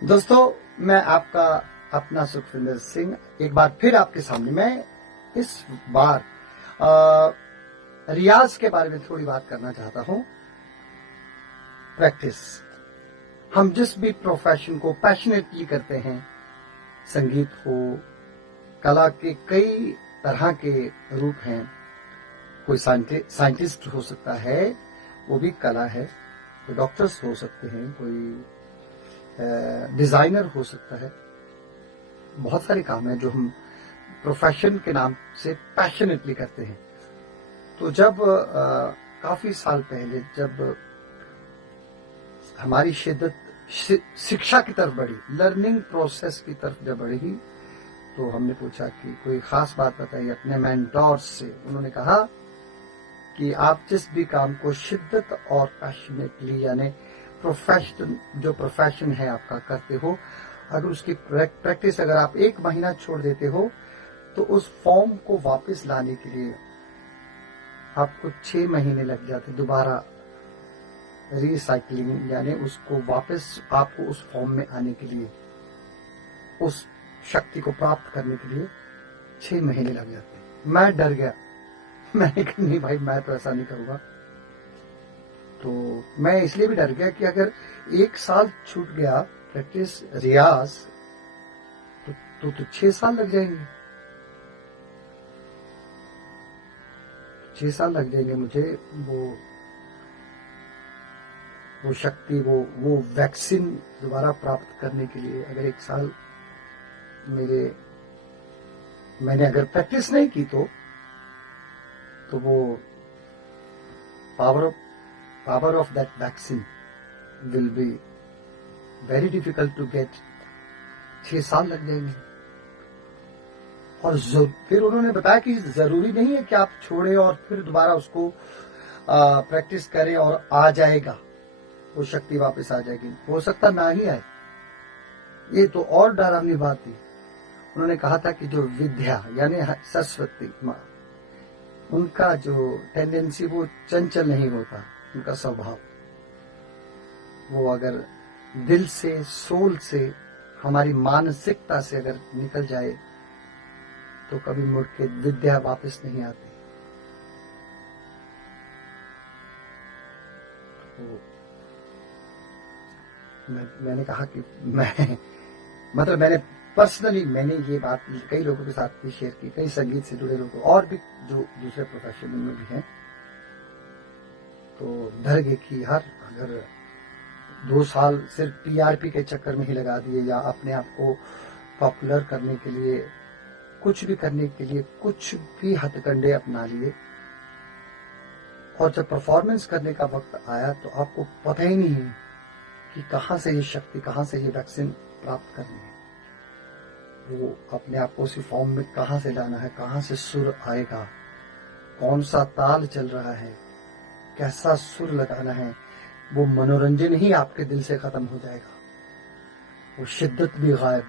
दोस्तों, मैं आपका अपना सुखविंदर सिंह एक बार फिर आपके सामने। मैं इस बार रियाज के बारे में थोड़ी बात करना चाहता हूं। प्रैक्टिस। हम जिस भी प्रोफेशन को पैशनेटली करते हैं, संगीत हो, कला के कई तरह के रूप हैं। कोई साइंटिस्ट हो सकता है, वो भी कला है। कोई डॉक्टर्स हो सकते हैं, कोई डिजाइनर हो सकता है। बहुत सारे काम हैं जो हम प्रोफेशन के नाम से पैशनेटली करते हैं। तो जब काफी साल पहले जब हमारी शिद्दत शिक्षा की तरफ बढ़ी, लर्निंग प्रोसेस की तरफ जब बढ़ी, तो हमने पूछा कि कोई खास बात बताइए अपने मेंटोर्स से। उन्होंने कहा कि आप जिस भी काम को शिद्दत और पैशनेटली यानी जो प्रोफेशन है आपका करते हो, अगर उसकी प्रैक्टिस अगर आप 1 महीना छोड़ देते हो, तो उस फॉर्म को वापस लाने के लिए आपको 6 महीने लग जाते। दोबारा रिसाइकलिंग यानी उसको वापस आपको उस फॉर्म में आने के लिए, उस शक्ति को प्राप्त करने के लिए 6 महीने लग जाते। मैं डर गया। मैंने कहा नहीं भाई, मैं तो ऐसा नहीं करूंगा। तो मैं इसलिए भी डर गया कि अगर 1 साल छूट गया प्रैक्टिस रियाज, तो 6 साल लग जाएंगे। 6 साल लग जाएंगे मुझे वो शक्ति, वो वैक्सीन दोबारा प्राप्त करने के लिए। अगर 1 साल मैंने अगर प्रैक्टिस नहीं की, तो वो power of that vaccine will be very difficult to get. 6 साल लग जाएंगे। और फिर उन्होंने बताया कि जरूरी नहीं है कि आप छोड़े और फिर दोबारा उसको प्रैक्टिस करें और आ जाएगा, वो शक्ति वापस आ जाएगी। हो सकता ना ही आए। ये तो और डरावनी बात थी। उन्होंने कहा था कि जो विद्या यानी सरस्वती माँ, उनका जो टेंडेंसी वो चंचल नहीं होता। उनका स्वभाव वो अगर दिल से, सोल से, हमारी मानसिकता से अगर निकल जाए, तो कभी मुड़ के विद्या वापस नहीं आती। तो मैंने कहा कि मैंने पर्सनली ये बात कई लोगों के साथ भी शेयर की, कई संगीत से जुड़े लोगों और भी जो दूसरे प्रोफेशन में भी हैं। तो डर गए कि यार अगर 2 साल सिर्फ टीआरपी के चक्कर में ही लगा दिए, या अपने आप को पॉपुलर करने के लिए, कुछ भी करने के लिए कुछ भी हथकंडे अपना लिए, और जब परफॉर्मेंस करने का वक्त आया तो आपको पता ही नहीं है कि कहां से ये शक्ति, कहां से ये वैक्सीन प्राप्त करनी है। वो अपने आप को उसी फॉर्म में कहां से लाना है, कहां से सुर आएगा, कौन सा ताल चल रहा है, कैसा सुर लगाना है, वो मनोरंजन ही आपके दिल से खत्म हो जाएगा। वो शिद्दत भी गायब।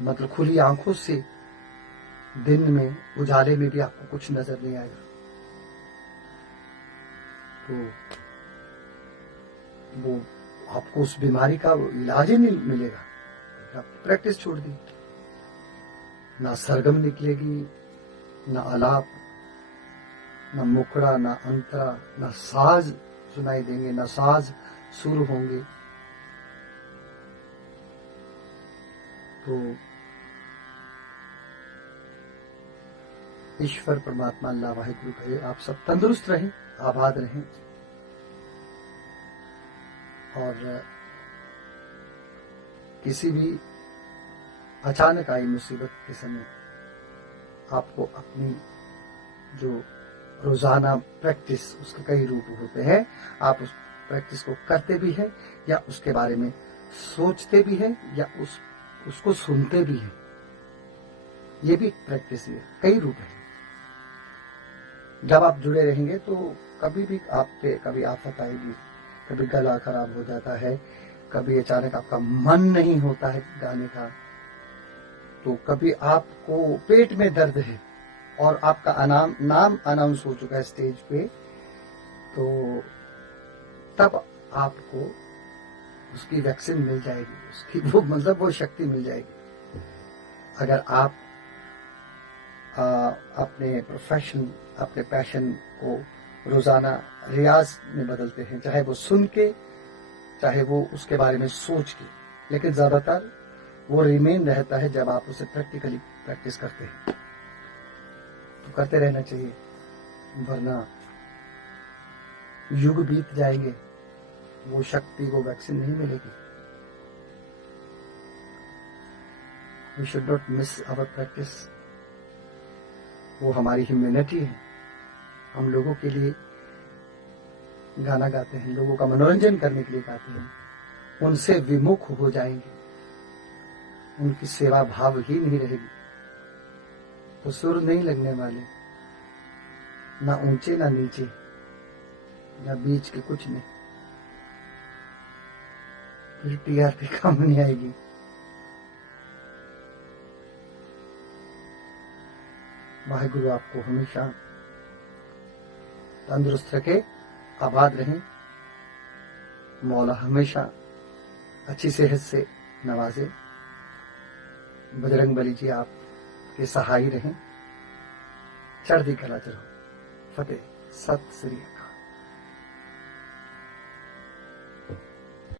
मतलब खुली आंखों से दिन में उजाले में भी आपको कुछ नजर नहीं आएगा। तो वो आपको उस बीमारी का इलाज ही नहीं मिलेगा। प्रैक्टिस छोड़ दी, ना सरगम निकलेगी, ना आलाप, ना मुखड़ा, ना अंतरा, ना साज सुनाई देंगे, ना साज सुर होंगे। तो ईश्वर परमात्मा अल्लाह वाहिगुरु करे आप सब तंदुरुस्त रहें, आबाद रहें, और किसी भी अचानक आई मुसीबत के समय आपको अपनी जो रोजाना प्रैक्टिस, उसके कई रूप होते हैं, आप उस प्रैक्टिस को करते भी हैं, या उसके बारे में सोचते भी हैं, या उसको सुनते भी हैं। ये भी प्रैक्टिस है। कई रूप है। जब आप जुड़े रहेंगे तो कभी भी आप पे कभी आफत आएगी, कभी गला खराब हो जाता है, कभी अचानक आपका मन नहीं होता है गाने का, तो कभी आपको पेट में दर्द है और आपका नाम अनाउंस हो चुका है स्टेज पे, तो तब आपको उसकी वैक्सीन मिल जाएगी, उसकी वो मतलब वो शक्ति मिल जाएगी। अगर आप अपने प्रोफेशन, अपने पैशन को रोजाना रियाज में बदलते हैं, चाहे वो सुन के, चाहे वो उसके बारे में सोच के, लेकिन ज्यादातर वो रिमेन रहता है जब आप उसे प्रैक्टिकली प्रैक्टिस करते हैं। तो करते रहना चाहिए, वरना युग बीत जाएंगे, वो शक्ति, वो वैक्सीन नहीं मिलेगी। We should not miss our practice. वो हमारी ह्यूमैनिटी है। हम लोगों के लिए गाना गाते हैं, लोगों का मनोरंजन करने के लिए गाते हैं। उनसे विमुख हो जाएंगे, उनकी सेवा भाव ही नहीं रहेगी, तो सुर नहीं लगने वाले, ना ऊंचे ना नीचे, ना बीच के कुछ नहीं, फिर टीआरपी काम नहीं आएगी। वाहेगुरु आपको हमेशा तंदुरुस्त रखे, आबाद रहें। मौला हमेशा अच्छी सेहत से नवाजे। बजरंग बली जी आपके सहाय रहें। चढ़ती कला चढ़ो। फतेह। सत श्री अकाल।